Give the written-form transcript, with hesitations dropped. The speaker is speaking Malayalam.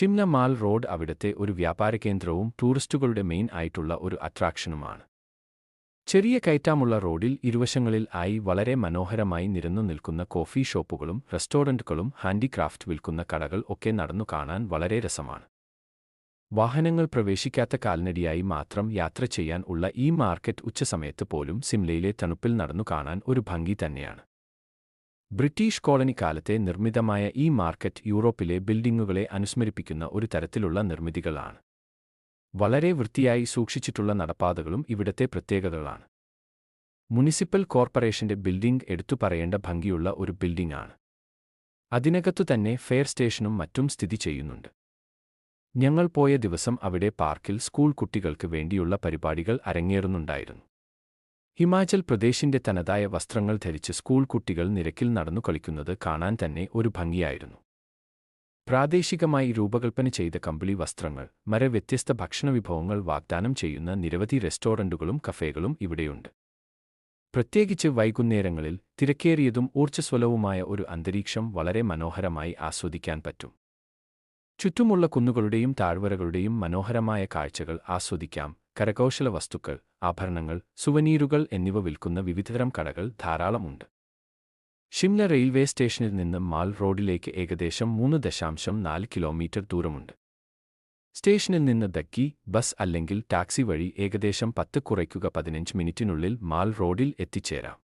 ഷിംല മാൾ റോഡ് അവിടത്തെ ഒരു വ്യാപാരകേന്ദ്രവും ടൂറിസ്റ്റുകളുടെ മെയിൻ ആയിട്ടുള്ള ഒരു അട്രാക്ഷനുമാണ്. ചെറിയ കയറ്റമുള്ള റോഡിൽ ഇരുവശങ്ങളിൽ ആയി വളരെ മനോഹരമായി നിരന്നു നിൽക്കുന്ന കോഫി ഷോപ്പുകളും റെസ്റ്റോറന്റുകളും ഹാൻഡിക്രാഫ്റ്റ് വിൽക്കുന്ന കടകൾ ഒക്കെ നടന്നു കാണാൻ വളരെ രസമാണ്. വാഹനങ്ങൾ പ്രവേശിക്കാത്ത കാൽനടിയായി മാത്രം യാത്ര ചെയ്യാൻ ഉള്ള ഈ മാർക്കറ്റ് ഉച്ചസമയത്ത് പോലും സിംലയിലെ തണുപ്പിൽ നടന്നു കാണാൻ ഒരു ഭംഗി തന്നെയാണ്. ബ്രിട്ടീഷ് കോളനി കാലത്തെ നിർമ്മിതമായ ഈ മാർക്കറ്റ് യൂറോപ്പിലെ ബിൽഡിംഗുകളെ അനുസ്മരിപ്പിക്കുന്ന ഒരു തരത്തിലുള്ള നിർമ്മിതികളാണ്. വളരെ വൃത്തിയായി സൂക്ഷിച്ചിട്ടുള്ള നടപ്പാതകളും ഇവിടത്തെ പ്രത്യേകതകളാണ്. മുനിസിപ്പൽ കോർപ്പറേഷന്റെ ബിൽഡിംഗ് എടുത്തു പറയേണ്ട ഭംഗിയുള്ള ഒരു ബിൽഡിംഗ് ആണ്. അതിനകത്തു തന്നെ ഫെയർ സ്റ്റേഷനും മറ്റും സ്ഥിതി ചെയ്യുന്നുണ്ട്. ഞങ്ങൾ പോയ ദിവസം അവിടെ പാർക്കിൽ സ്കൂൾ കുട്ടികൾക്ക് വേണ്ടിയുള്ള പരിപാടികൾ അരങ്ങേറുന്നുണ്ടായിരുന്നു. ഹിമാചൽ പ്രദേശിന്റെ തനതായ വസ്ത്രങ്ങൾ ധരിച്ച് സ്കൂൾ കുട്ടികൾ നിരക്കിൽ നടന്നു കളിക്കുന്നത് കാണാൻ തന്നെ ഒരു ഭംഗിയായിരുന്നു. പ്രാദേശികമായി രൂപകൽപ്പന ചെയ്ത കമ്പിളി വസ്ത്രങ്ങൾ, വ്യത്യസ്ത ഭക്ഷണവിഭവങ്ങൾ വാഗ്ദാനം ചെയ്യുന്ന നിരവധി റെസ്റ്റോറന്റുകളും കഫേകളും ഇവിടെയുണ്ട്. പ്രത്യേകിച്ച് വൈകുന്നേരങ്ങളിൽ തിരക്കേറിയതും ഊർജ്ജസ്വലവുമായ ഒരു അന്തരീക്ഷം വളരെ മനോഹരമായി ആസ്വദിക്കാൻ പറ്റും. ചുറ്റുമുള്ള കുന്നുകളുടെയും താഴ്വരകളുടെയും മനോഹരമായ കാഴ്ചകൾ ആസ്വദിക്കാം. കരകൗശല വസ്തുക്കൾ, ആഭരണങ്ങൾ, സുവനീറുകൾ എന്നിവ വിൽക്കുന്ന വിവിധതരം കടകൾ ധാരാളമുണ്ട്. ഷിംല റെയിൽവേ സ്റ്റേഷനിൽ നിന്ന് മാൾ റോഡിലേക്ക് ഏകദേശം 3.4 കിലോമീറ്റർ ദൂരമുണ്ട്. സ്റ്റേഷനിൽ നിന്ന് ദക്കി, ബസ് അല്ലെങ്കിൽ ടാക്സി വഴി ഏകദേശം 10 കുറയ്ക്കുക 15 മിനിറ്റിനുള്ളിൽ മാൾ റോഡിൽ എത്തിച്ചേരാം.